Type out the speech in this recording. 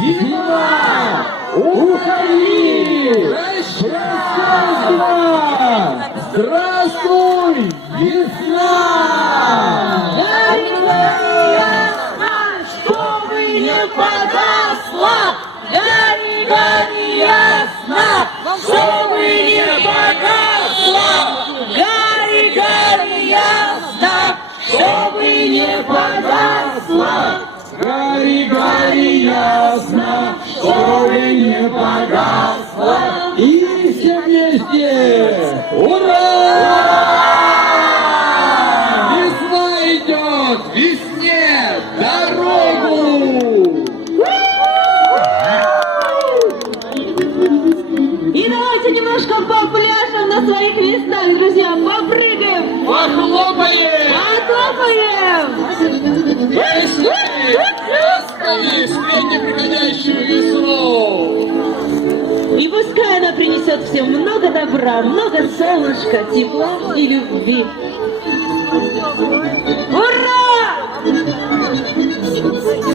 Зима! Уходи! Прощай, зима! Здравствуй, весна! Гори, ясно, чтобы не погасла. Гори, ясно, чтобы не погасла. Гори, ясно, чтобы не погасла. Гори, гори, ясно, чтобы не погасла. И все вместе! Ура! Весна идет! Весне дорогу! И давайте немножко попляшем на своих местах, друзья, попрыгаем, Похлопаем! потопаем. Весны! Весны! Встретим приходящую весну! И пускай она принесет всем много добра, много солнышка, тепла и любви.